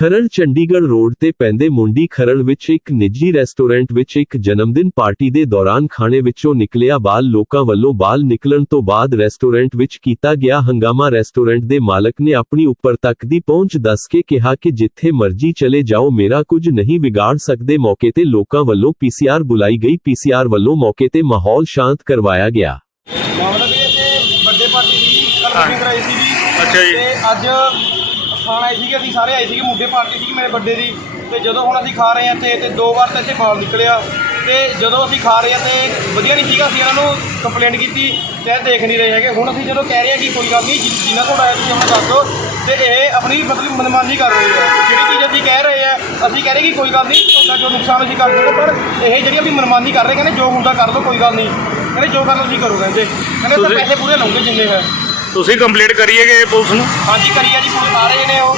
Kharar Chandigarh road ਤੇ ਪੈਂਦੇ ਮੁੰਡੀ ਖਰੜ ਵਿੱਚ ਇੱਕ ਨਿੱਜੀ ਰੈਸਟੋਰੈਂਟ ਵਿੱਚ ਇੱਕ ਜਨਮਦਿਨ ਪਾਰਟੀ ਦੇ ਦੌਰਾਨ ਖਾਣੇ ਵਿੱਚੋਂ ਨਿਕਲਿਆ ਬਾਲ ਲੋਕਾਂ ਵੱਲੋਂ ਬਾਲ ਨਿਕਲਣ ਤੋਂ ਬਾਅਦ ਰੈਸਟੋਰੈਂਟ ਵਿੱਚ ਕੀਤਾ ਗਿਆ ਹੰਗਾਮਾ। ਰੈਸਟੋਰੈਂਟ ਦੇ ਮਾਲਕ ਨੇ ਆਪਣੀ ਉੱਪਰ ਤੱਕ ਦੀ ਪਹੁੰਚ ਦੱਸ ਕੇ ਕਿਹਾ ਕਿ ਜਿੱਥੇ ਮਰਜ਼ੀ ਚਲੇ ਜਾਓ ਮੇਰਾ ਕੁਝ ਨਹੀਂ ਵਿਗਾੜ ਸਕਦੇ। ਮੌਕੇ ਤੇ ਲੋਕਾਂ ਵੱਲੋਂ ਪੀਸੀਆਰ ਬੁਲਾਈ ਗਈ। ਪੀਸੀਆਰ ਵੱਲੋਂ ਮੌਕੇ ਤੇ ਮਾਹੌਲ ਸ਼ਾਂਤ ਕਰਵਾਇਆ ਗਿਆ। ਮਾਮਲਾ ਵੀ ਇੱਥੇ ਵੱਡੇ ਪਾਰਟੀ ਸੀ ਕੱਲ ਹਾਂ। ਮੀਟਿੰਗ ਕਰਾਈ ਸੀ ਜੀ। ਅੱਛਾ ਜੀ। ਤੇ ਅੱਜ ਖਾਣ ਆਏ ਸੀਗੇ ਅਸੀਂ ਸਾਰੇ ਆਏ ਸੀਗੇ ਮੁੰਡੇ ਪਾਰਟੀ ਸੀ ਮੇਰੇ ਵੱਡੇ ਦੀ। ਤੇ ਜਦੋਂ ਹੁਣ ਅਸੀਂ ਖਾ ਰਹੇ ਹਾਂ ਇੱਥੇ ਤੇ ਦੋ ਵਾਰ ਤਾਂ ਇੱਥੇ ਬਾਲ ਨਿਕਲਿਆ। ਤੇ ਜਦੋਂ ਅਸੀਂ ਖਾ ਰਹੇ ਹਾਂ ਤੇ ਵਧੀਆ ਨਹੀਂ ਸੀਗਾ ਅਸੀਂ ਇਹਨਾਂ ਨੂੰ ਕੰਪਲੇਂਟ ਕੀਤੀ ਤੇ ਇਹ ਦੇਖ ਨਹੀਂ ਰਹੇ ਹੈਗੇ। ਹੁਣ ਅਸੀਂ ਜਦੋਂ ਕਹਿ ਰਹੇ ਹਾਂ ਕਿ ਕੋਈ ਗੱਲ ਨਹੀਂ ਜਿ- ਜਿਨ੍ਹਾਂ ਕੋਲ ਆਇਆ ਤੁਸੀਂ ਉਹਨਾਂ ਦੱਸ ਦਿਓ। ਤੇ ਇਹ ਆਪਣੀ ਮਤਲਬ ਮਨਮਾਨੀ ਕਰ ਰਹੇ ਆ ਜਿਹੜੀ ਚੀਜ਼ ਅਸੀਂ ਕਹਿ ਰਹੇ ਆ ਅਸੀਂ ਕਹਿ ਰਹੇ ਕਿ ਕੋਈ ਗੱਲ ਨਹੀਂ ਤੁਹਾਡਾ ਜੋ ਨੁਕਸਾਨ ਅਸੀਂ ਕਰ ਦੂੰਗੇ ਪਰ ਇਹ ਜਿਹੜੀ ਆਪਣੀ ਮਨਮਾਨੀ ਕਰ ਰਹੇ ਕਹਿੰਦੇ ਜੋ ਹੁੰਦਾ ਕਰ ਲਓ ਕੋਈ ਗੱਲ ਨਹੀਂ। ਕਹਿੰਦੇ ਜੋ ਕਰਨਾ ਤੁਸੀਂ ਕਰੋ ਕਹਿੰਦੇ। ਕਹਿੰਦੇ ਤਾਂ ਪੈਸੇ ਪੂਰੇ ਲਓਗੇ ਜਿੰਨੇ ਹੈ। ਤੁਸੀਂ ਕੰਪਲੀਟ ਕਰੀਏਗੇ ਪੁਲਿਸ ਨੂੰ? ਹਾਂਜੀ ਕਰੀਏ ਜੀ ਪੁਲਿਸ ਆ ਰਹੇ ਨੇ ਉਹ।